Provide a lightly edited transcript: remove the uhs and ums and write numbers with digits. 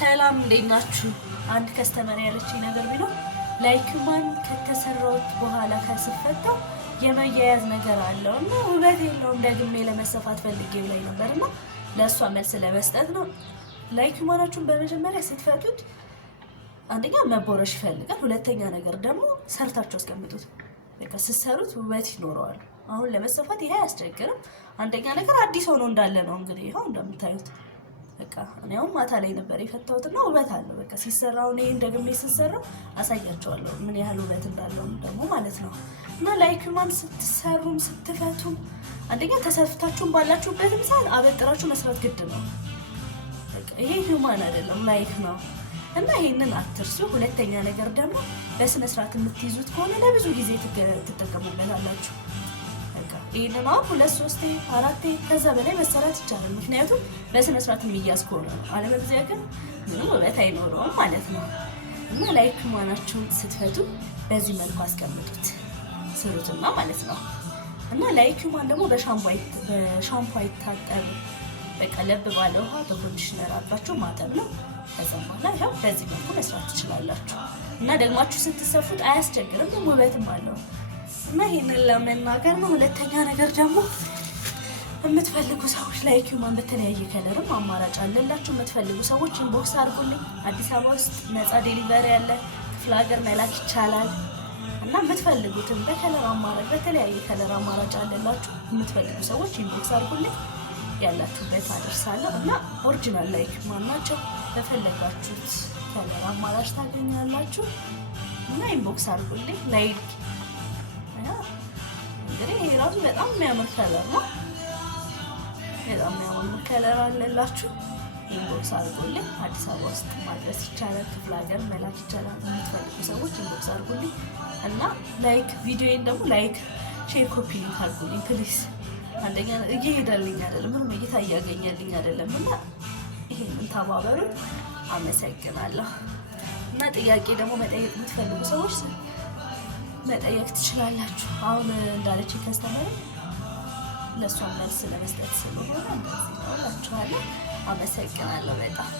ሰላም እንዴት ናችሁ? አንድ ከስተመር ያለችኝ ነገር ቢኖር ላይክማን ከተሰራሁት በኋላ ከስፈታ የመያያዝ ነገር አለው እና ውበት የለውም ደግሜ ለመሰፋት ፈልጌ ብላኝ ነበርና ለእሷ መልስ ለመስጠት ነው። ላይክማናችሁን በመጀመሪያ ስትፈቱት አንደኛ መቦረሽ ይፈልጋል፣ ሁለተኛ ነገር ደግሞ ሰርታችሁ አስቀምጡት። በቃ ስትሰሩት ውበት ይኖረዋል። አሁን ለመሰፋት ይሄ አያስቸግርም። አንደኛ ነገር አዲስ ሆኖ እንዳለ ነው። እንግዲህ ይሄው እንደምታዩት በቃ እኔው ማታ ላይ ነበር የፈታሁትና ውበት አለው። በቃ ሲሰራው ነው እንደግሜ ሲሰራው አሳያቸዋለሁ ምን ያህል ውበት እንዳለው ደግሞ ማለት ነው። እና ላይክማን ስትሰሩም ስትፈቱም አንደኛ ተሰፍታችሁም ባላችሁበትም ሰዓት አበጥራችሁ መስራት ግድ ነው። በቃ ይሄ ሂውማን አይደለም ላይክ ነው እና ይሄንን አትርሱ። ሁለተኛ ነገር ደግሞ በስነ ስርዓት የምትይዙት ከሆነ ለብዙ ጊዜ ትጠቀሙበታላችሁ። ይሄንን አሁን 2 3 4 ከዛ በላይ መሰራት ይቻላል። ምክንያቱም በስነ ስርዓት የሚያዝ ከሆነ ነው። አለበለዚያ ግን ምንም ውበት አይኖረውም ማለት ነው። እና ላይክማናችሁን ስትፈቱ በዚህ መልኩ አስቀምጡት ስሩትና ማለት ነው። እና ላይክማን ደግሞ በሻምፖ አይታጠብ። በቃ ለብ ባለ ውሃ በኮንዲሽነር አድርጋችሁ ማጠብ ነው። ከዛ በኋላ ያው በዚህ መልኩ መስራት ትችላላችሁ። እና ደግማችሁ ስትሰፉት አያስቸግርም፣ ውበትም አለው። እና ይሄንን ለመናገር ነው። ሁለተኛ ነገር ደግሞ የምትፈልጉ ሰዎች ላይክማን በተለያየ ከለርም አማራጭ አለላችሁ። የምትፈልጉ ሰዎች ኢንቦክስ አድርጉልኝ። አዲስ አበባ ውስጥ ነፃ ዴሊቨሪ ያለ፣ ክፍለ ሀገር መላክ ይቻላል። እና የምትፈልጉትን በከለር አማራጭ በተለያየ ከለር አማራጭ አለላችሁ። የምትፈልጉ ሰዎች ኢንቦክስ አድርጉልኝ፣ ያላችሁበት አደርሳለሁ። እና ኦሪጂናል ላይክማን ናቸው። በፈለጋችሁት ከለር አማራጭ ታገኛላችሁ። እና ኢንቦክስ አድርጉልኝ ላይክ እንግዲህ ይሄ ራሱ በጣም የሚያምር ከለር ነው። በጣም የሚያምር ከለር አለላችሁ። ኢንቦክስ አድርጉልኝ። አዲስ አበባ ውስጥ ማድረስ ይቻላል፣ ክፍለ ሀገር መላክ ይቻላል። የምትፈልጉ ሰዎች ኢንቦክስ አድርጉልኝ እና ላይክ ቪዲዮዬን ደግሞ ላይክ፣ ሼር፣ ኮፒ ሊንክ አድርጉልኝ ፕሊዝ። አንደኛ እየሄደልኝ አይደለም፣ ምንም እይታ እያገኘልኝ አይደለም እና ይሄንን ተባበሩ። አመሰግናለሁ። እና ጥያቄ ደግሞ መጠየቅ የምትፈልጉ ሰዎች መጠየቅ ትችላላችሁ። አሁን እንዳለች ከስተመር ለእሷ መልስ ለመስጠት ስለሆነ እንደዚህ ነው እላችኋለሁ። አመሰግናለሁ በጣም